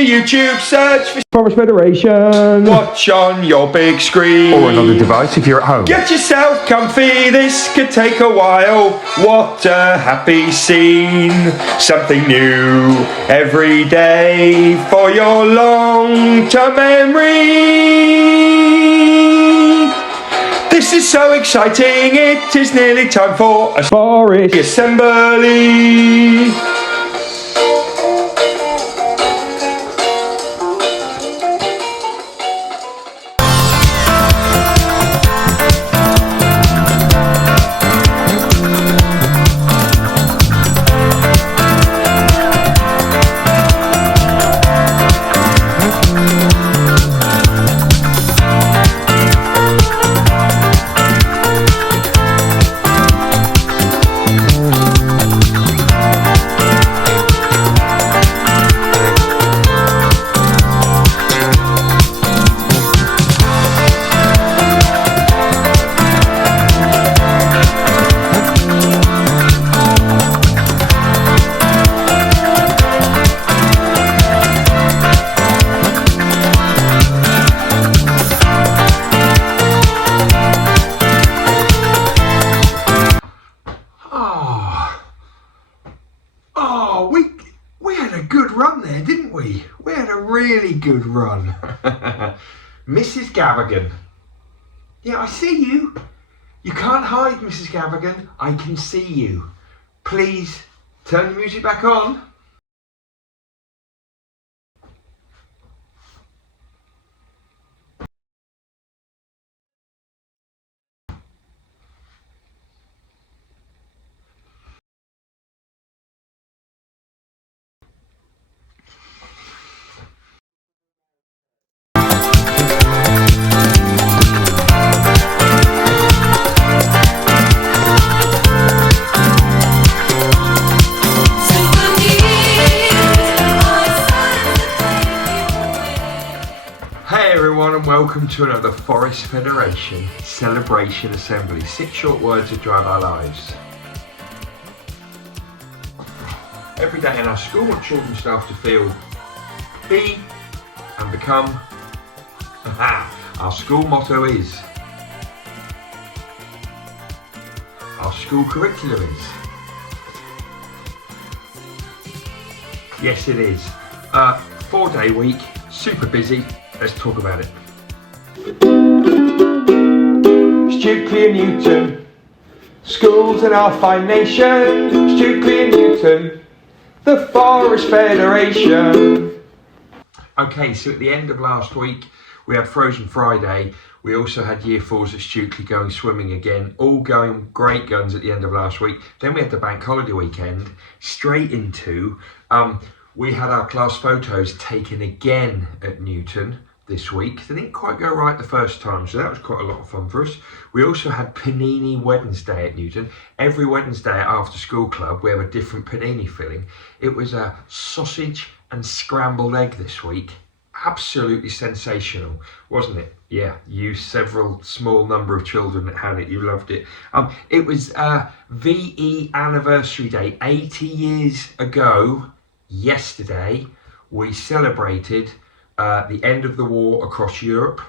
your YouTube, search for Forest Federation. watch on your big screen. Or another device if you're at home. Get yourself comfy, this could take a while. What a happy scene. Something new every day for your long-term memory. This is so exciting, it is nearly time for a Forest assembly. We had a good run there, didn't we? We had a really good run. Mrs. Gavigan. Yeah, I see you. You can't hide, Mrs. Gavigan. I can see you. Please turn the music back on. Hey everyone, and welcome to another Forest Federation Celebration Assembly. 6 short words that drive our lives. Every day in our school, we want children and staff to feel, be and become. Our school motto is, our school curriculum is. Yes, it is. 4-day week, super busy. Let's talk about it. Stukely and Newton, schools in our fine nation. Stukely and Newton, the Forest Federation. Okay, so at the end of last week, we had Frozen Friday. We also had Year 4s at Stukely going swimming again, all going great guns at the end of last week. Then we had the bank holiday weekend, straight into, we had our class photos taken again at Newton this week. They didn't quite go right the first time, so that was quite a lot of fun for us. We also had Panini Wednesday at Newton. Every Wednesday at After School Club, we have a different panini filling. It was a sausage and scrambled egg this week. Absolutely sensational, wasn't it? Yeah, you several small number of children that had it, you loved it. It was VE anniversary day. 80 years ago, yesterday, we celebrated the end of the war across Europe.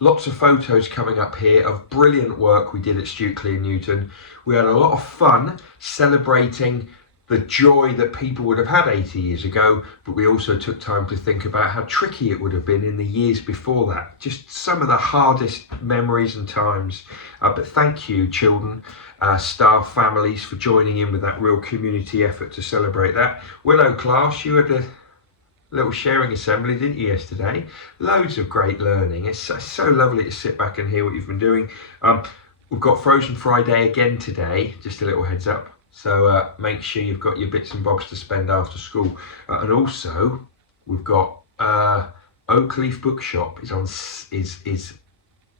Lots of photos coming up here of brilliant work we did at Stukely and Newton. We had a lot of fun celebrating the joy that people would have had 80 years ago, but we also took time to think about how tricky it would have been in the years before that. Just some of the hardest memories and times. But thank you, children, staff, families, for joining in with that real community effort to celebrate that. Willow class, you had a little sharing assembly, didn't you, yesterday? Loads of great learning. It's so lovely to sit back and hear what you've been doing. We've got Frozen Friday again today, just a little heads up. So make sure you've got your bits and bobs to spend after school. And also, we've got Oakleaf Bookshop is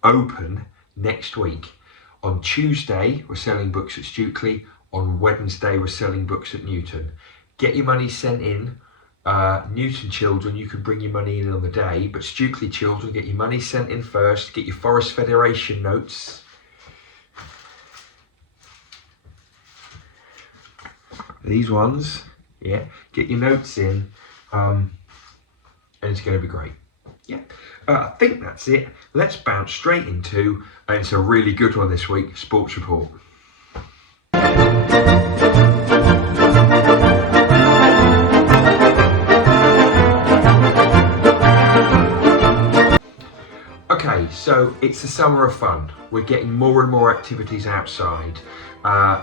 open next week. On Tuesday, we're selling books at Stukely. On Wednesday, we're selling books at Newton. Get your money sent in. Newton children, you can bring your money in on the day, but Stukely children, get your money sent in first. Get your Forest Federation notes. These ones, yeah, get your notes in. and it's going to be great. Yeah, I think that's it. Let's bounce straight into, and it's a really good one this week, Sports Report. Okay, so it's the summer of fun. We're getting more and more activities outside.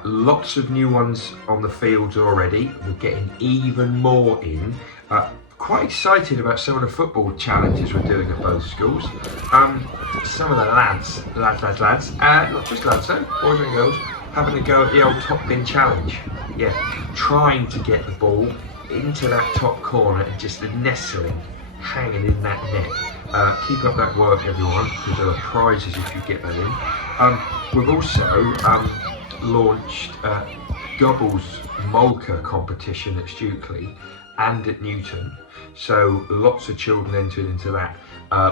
Lots of new ones on the fields already. We're getting even more in. Quite excited about some of the football challenges we're doing at both schools. Some of the lads, not just lads though, boys and girls, having a go at the old top bin challenge. Yeah, trying to get the ball into that top corner and just nestling, hanging in that net. Keep up that work, everyone, because there are prizes if you get that in. We've also launched doubles Molka competition at Stukely and at Newton, so lots of children entered into that.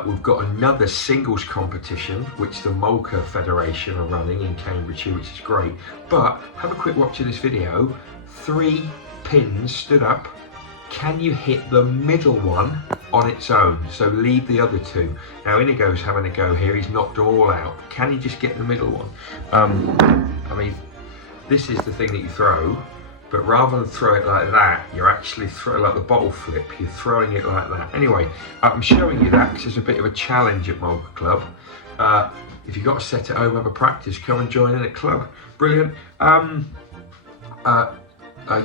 We've got another singles competition which the Molka Federation are running in Cambridgeshire, which is great. But have a quick watch of this video. 3 pins stood up. Can you hit the middle one on its own? So leave the other 2. Now Inigo's having a go here, he's knocked them all out. Can you just get the middle one? I mean, this is the thing that you throw, but rather than throw it like that, you're actually throwing like the bottle flip, you're throwing it like that. Anyway, I'm showing you that because it's a bit of a challenge at Molka Club. If you've got a set at home, have a practice, come and join in at club. Brilliant.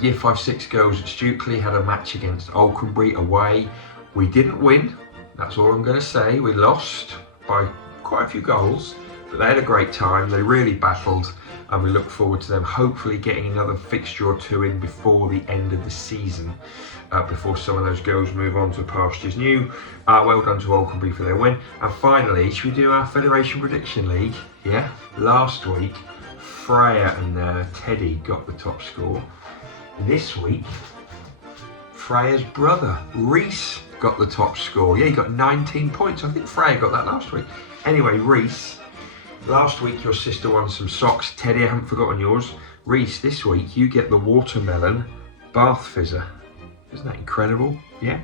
Year 5-6 girls at Stukely had a match against Alconbury away. We didn't win, that's all I'm going to say. We lost by quite a few goals, but they had a great time. They really battled, and we look forward to them hopefully getting another fixture or 2 in before the end of the season, before some of those girls move on to pastures new. Well done to Alconbury for their win. And finally, should we do our Federation Prediction League? Yeah, last week Freya and Teddy got the top score. This week, Freya's brother, Reese, got the top score. Yeah, he got 19 points. I think Freya got that last week. Anyway, Reese, last week your sister won some socks. Teddy, I haven't forgotten yours. Reese, this week you get the watermelon bath fizzer. Isn't that incredible? Yeah.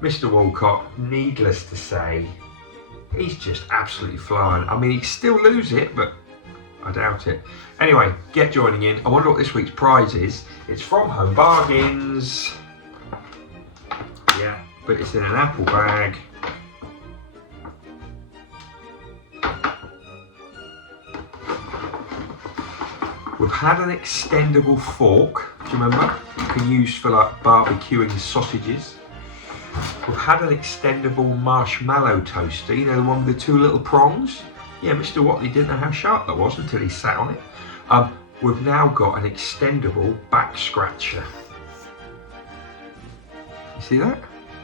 Mr. Walcott, needless to say, he's just absolutely flying. I mean, he'd still lose it, but I doubt it. Anyway, get joining in. I wonder what this week's prize is. It's from Home Bargains. Yeah, but it's in an apple bag. We've had an extendable fork, do you remember? You can use for like barbecuing sausages. We've had an extendable marshmallow toaster, you know, the one with the 2 little prongs? Yeah, Mr. Watley didn't know how sharp that was until he sat on it. We've now got an extendable back scratcher. You see that?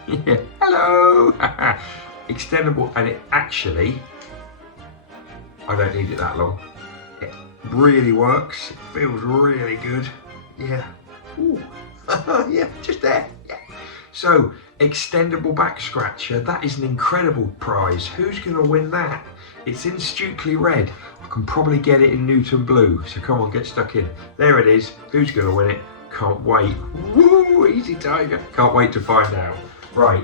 Yeah, hello! Extendable, and it actually, I don't need it that long. It really works, it feels really good. Yeah, ooh, yeah, just there, yeah. So, extendable back scratcher, that is an incredible prize. Who's gonna win that? It's in Stukely red. I can probably get it in Newton blue, so come on, get stuck in. There it is. Who's gonna win it? Can't wait. Woo, easy tiger. Can't wait to find out. Right,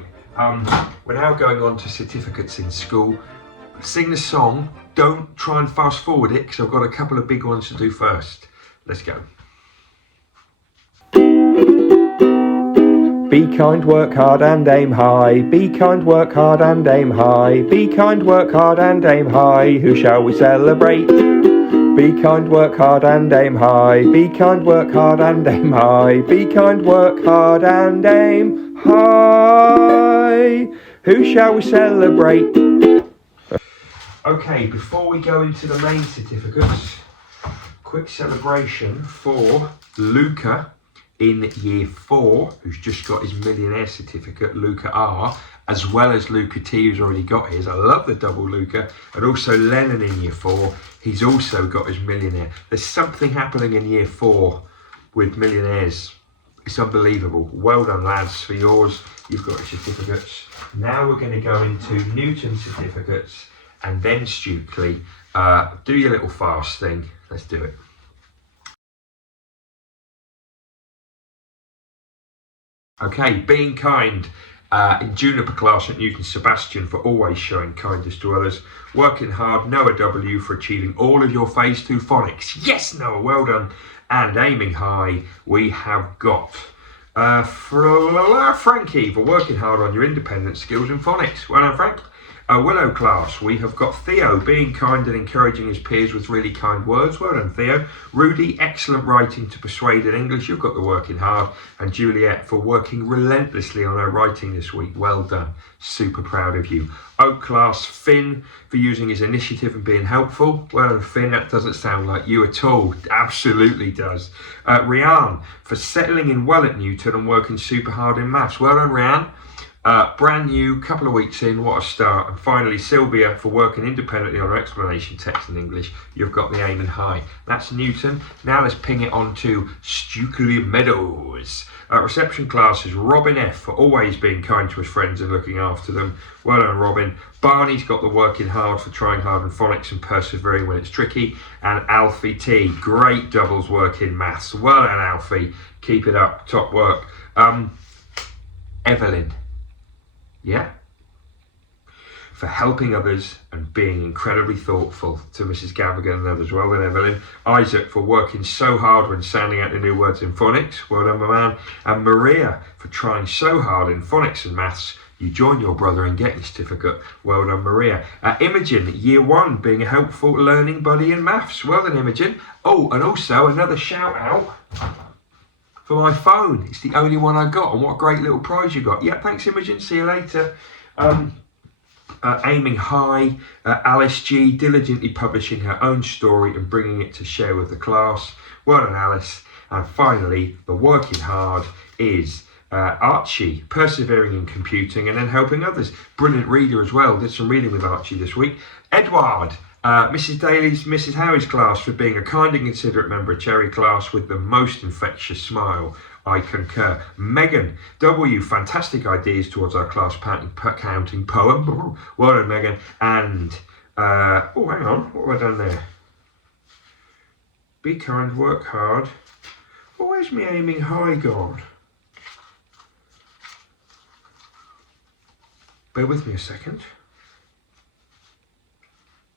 we're now going on to certificates in school. Sing the song. Don't try and fast forward it, because I've got a couple of big ones to do first. Let's go. Be kind, work hard and aim high. Be kind, work hard and aim high. Be kind, work hard and aim high. Who shall we celebrate? Be kind, work hard and aim high. Be kind, work hard and aim high. Be kind, work hard and aim high. Who shall we celebrate? Okay, before we go into the main certificates, quick celebration for Luca in year 4, who's just got his millionaire certificate, Luca R, as well as Luca T, who's already got his. I love the double Luca. And also Lennon in year 4, he's also got his millionaire. There's something happening in year 4 with millionaires. It's unbelievable. Well done, lads, for yours. You've got your certificates. Now we're going to go into Newton certificates and then Stukely. Do your little fast thing. Let's do it. Okay, being kind. In Juniper class at Newton, Sebastian for always showing kindness to others. Working hard, Noah W for achieving all of your phase 2 phonics. Yes, Noah, well done. And aiming high, we have got Frankie for working hard on your independent skills in phonics. Well done, Frank. Willow class, we have got Theo being kind and encouraging his peers with really kind words. Well done, Theo. Rudy, excellent writing to persuade in English. You've got the working hard. And Juliet for working relentlessly on her writing this week. Well done. Super proud of you. Oak class, Finn for using his initiative and being helpful. Well done, Finn. That doesn't sound like you at all. Absolutely does. Rian for settling in well at Newton and working super hard in maths. Well done, Rian. Brand new, couple of weeks in, what a start. And finally, Sylvia for working independently on her explanation text in English. You've got the aiming high. That's Newton. Now let's ping it on to Stukely Meadows. Reception classes, Robin F for always being kind to his friends and looking after them. Well done, Robin. Barney's got the working hard for trying hard in phonics and persevering when it's tricky. And Alfie T, great doubles work in maths. Well done, Alfie. Keep it up, top work. Evelyn. Yeah, for helping others and being incredibly thoughtful to Mrs. Gavigan and others. Well done, Evelyn. Isaac for working so hard when sounding out the new words in phonics. Well done, my man. And Maria for trying so hard in phonics and maths. You join your brother in getting a certificate. Well done, Maria. Imogen, year 1, being a helpful learning buddy in maths. Well done, Imogen. Oh, and also another shout out for my phone. It's the only one I got, and what a great little prize you got. Yeah, thanks, Imogen. See you later. Aiming high, Alice G, diligently publishing her own story and bringing it to share with the class. Well done, Alice. And finally, the working hard is Archie, persevering in computing and then helping others. Brilliant reader as well. Did some reading with Archie this week. Edward, Mrs. Daly's, Mrs. Howie's class for being a kind and considerate member of Cherry class with the most infectious smile. I concur. Megan W, fantastic ideas towards our class counting poem. Well done, Megan. And, oh, hang on, what have I done there? Be kind, work hard. Oh, where's me aiming high gone? Bear with me a second.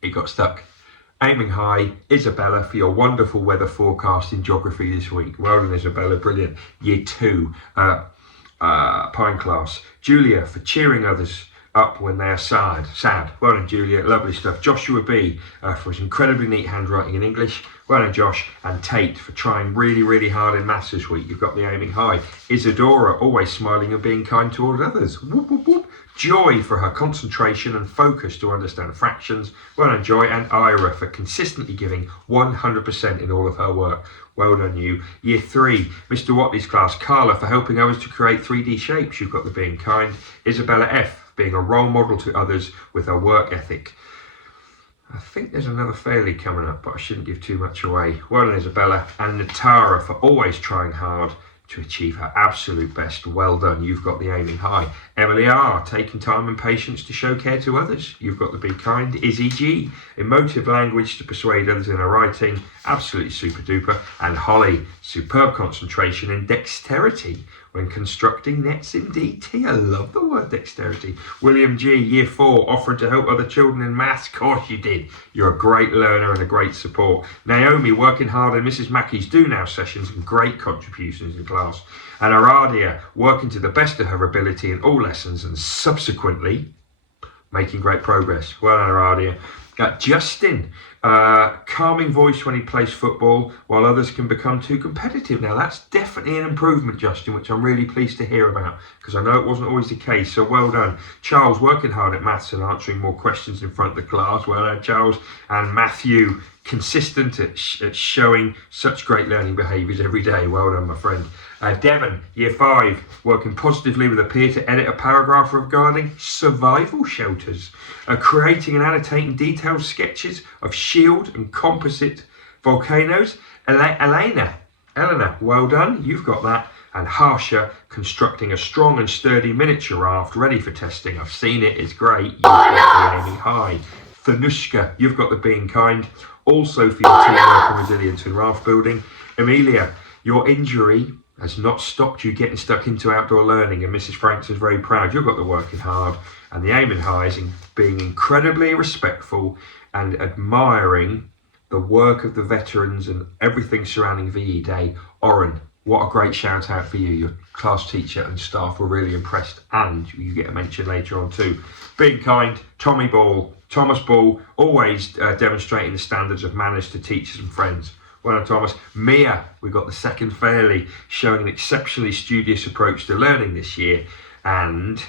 It got stuck. Aiming high, Isabella for your wonderful weather forecast in geography this week. Well done, Isabella, brilliant. Year 2, Pine class. Julia for cheering others up when they are sad. Well done, Julia, lovely stuff. Joshua B for his incredibly neat handwriting in English. Well done, Josh. And Tate for trying really, really hard in maths this week. You've got the aiming high. Isadora, always smiling and being kind toward others. Whoop, whoop, whoop. Joy for her concentration and focus to understand fractions. Well done, Joy. And Ira for consistently giving 100% in all of her work. Well done, you. Year 3, Mr. Watley's class. Carla for helping others to create 3D shapes. You've got the being kind. Isabella F, being a role model to others with her work ethic. I think there's another fairly coming up, but I shouldn't give too much away. Well done, Isabella. And Natara for always trying hard to achieve her absolute best. Well done, you've got the aiming high. Emily R, taking time and patience to show care to others. You've got the be kind. Izzy G, emotive language to persuade others in her writing. Absolutely super duper. And Holly, superb concentration and dexterity when constructing nets in DT. I love the word dexterity. William G, year 4, offering to help other children in maths. Of course you did. You're a great learner and a great support. Naomi, working hard in Mrs. Mackey's Do Now sessions and great contributions in class. And Aradia, working to the best of her ability in all lessons and subsequently making great progress. Well done, Aradia. Justin, calming voice when he plays football while others can become too competitive. Now that's definitely an improvement, Justin, which I'm really pleased to hear about because I know it wasn't always the case, so well done. Charles, working hard at maths and answering more questions in front of the class. Well done, Charles. And Matthew, consistent at showing such great learning behaviours every day. Well done, my friend. Devon, year 5, working positively with a peer to edit a paragraph regarding survival shelters, creating and annotating detailed sketches of shield and composite volcanoes. Eleanor, well done, you've got that. And Harsha, constructing a strong and sturdy miniature raft ready for testing. I've seen it, it's great. You've got the aiming high. Thanushka, you've got the being kind. Also for your teamwork and resilience in raft building. Amelia, your injury has not stopped you getting stuck into outdoor learning, and Mrs. Franks is very proud. You've got the working hard and the aiming high is in being incredibly respectful and admiring the work of the veterans and everything surrounding VE Day. Oren, what a great shout out for you. Your class teacher and staff were really impressed, and you get a mention later on too. Being kind, Thomas Ball, always demonstrating the standards of manners to teachers and friends. Well done, Thomas. Mia, we got the second fairly, showing an exceptionally studious approach to learning this year. And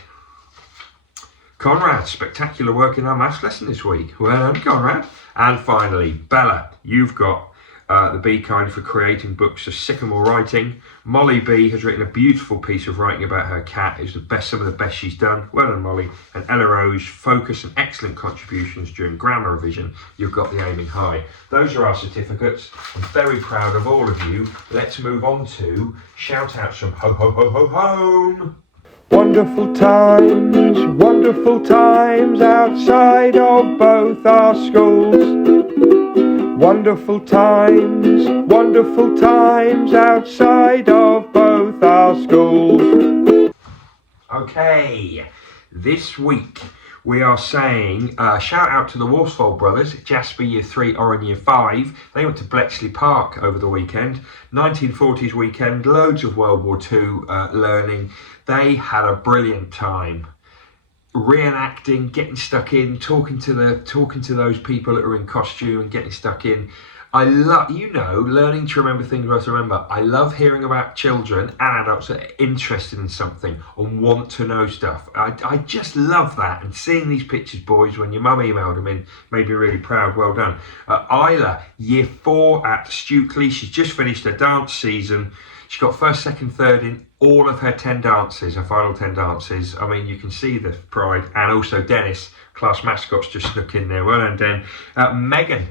Conrad, spectacular work in our maths lesson this week. Well done, Conrad. And finally, Bella, you've got the Be Kind for creating books of sycamore writing. Molly B has written a beautiful piece of writing about her cat. It's some of the best she's done. Well done, Molly. And Ella Rose, focus and excellent contributions during grammar revision. You've got the aiming high. Those are our certificates. I'm very proud of all of you. Let's move on to shout outs from home. Wonderful times outside of both our schools. Wonderful times outside of both our schools. Okay, this week we are saying shout out to the Worsfold brothers, Jasper Year 3, Oren Year 5. They went to Bletchley Park over the weekend. 1940s weekend, loads of World War II learning. They had a brilliant time. Reenacting, getting stuck in, talking to those people that are in costume and getting stuck in. I love, learning to remember things worth remember. I love hearing about children and adults that are interested in something and want to know stuff. I just love that, and seeing these pictures, boys, when your mum emailed them in, made me really proud. Well done. Isla, Year 4 at Stukely. She's just finished her dance season. She got first, second, third in all of her 10 dances, her final 10 dances. I mean, you can see the pride. And also Dennis, class mascot's just snuck in there. Well done, Den. Megan,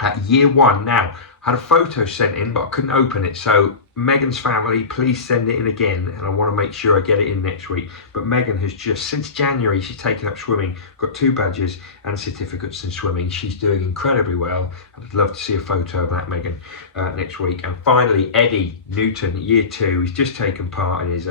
at Year 1 now, had a photo sent in, but I couldn't open it. So Megan's family, please send it in again, and I want to make sure I get it in next week. But Megan has just, since January, she's taken up swimming, got 2 badges and certificates in swimming. She's doing incredibly well. I'd love to see a photo of that, Megan, next week. And finally, Eddie Newton, Year 2, he's just taken part in his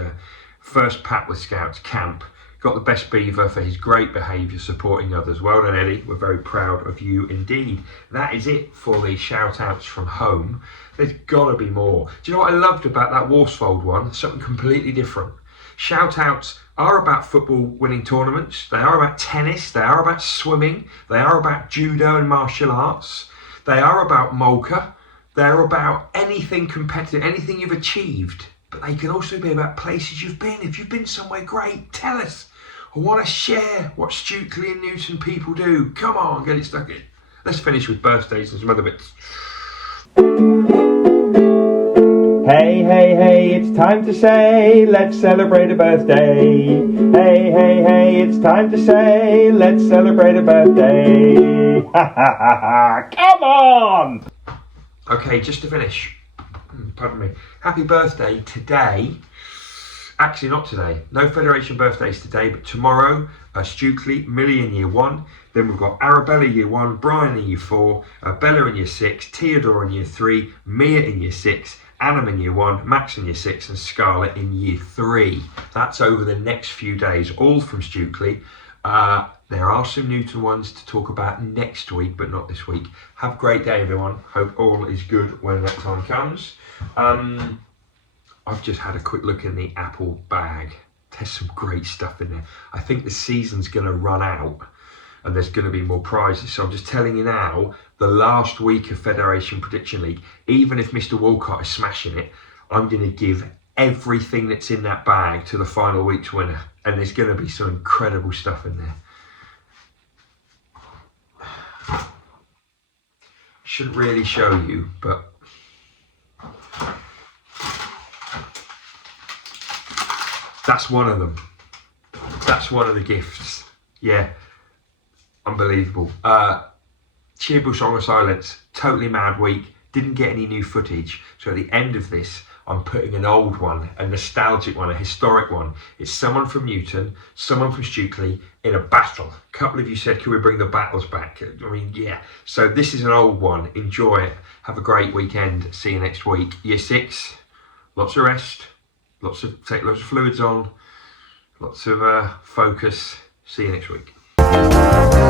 first Pat with Scouts camp. Got the best beaver for his great behaviour supporting others. Well done, Eddie. We're very proud of you indeed. That is it for the shout outs from home. There's got to be more. Do you know what I loved about that Worsfold one? Something completely different. Shout outs are about football winning tournaments. They are about tennis. They are about swimming. They are about judo and martial arts. They are about Molka. They're about anything competitive, anything you've achieved. But they can also be about places you've been. If you've been somewhere great, tell us. I want to share what Stukely and Newton people do. Come on, get it stuck in. Let's finish with birthdays and some other bits. Hey, hey, hey, it's time to say, let's celebrate a birthday. Hey, hey, hey, it's time to say, let's celebrate a birthday. Ha, ha, ha, ha, come on! Okay, just to finish, pardon me, happy birthday today. Actually, not today. No Federation birthdays today, but tomorrow, Stukely, Millie in Year 1. Then we've got Arabella Year 1, Brian in Year 4, Bella in Year 6, Theodore in Year 3, Mia in Year 6, Anna in Year 1, Max in Year 6, and Scarlett in Year 3. That's over the next few days, all from Stukely. There are some Newton ones to talk about next week, but not this week. Have a great day, everyone. Hope all is good when that time comes. I've just had a quick look in the Apple bag. There's some great stuff in there. I think the season's going to run out and there's going to be more prizes. So I'm just telling you now, the last week of Federation Prediction League, even if Mr. Walcott is smashing it, I'm going to give everything that's in that bag to the final week's winner. And there's going to be some incredible stuff in there. Shouldn't really show you, but that's one of them. That's one of the gifts. Yeah, unbelievable. Cheerful Song of Silence, totally mad week. Didn't get any new footage. So at the end of this, I'm putting an old one, a nostalgic one, a historic one. It's someone from Newton, someone from Stukely in a battle. A couple of you said, can we bring the battles back? I mean, yeah. So this is an old one. Enjoy it. Have a great weekend. See you next week. Year 6, lots of rest, take lots of fluids on, lots of focus. See you next week.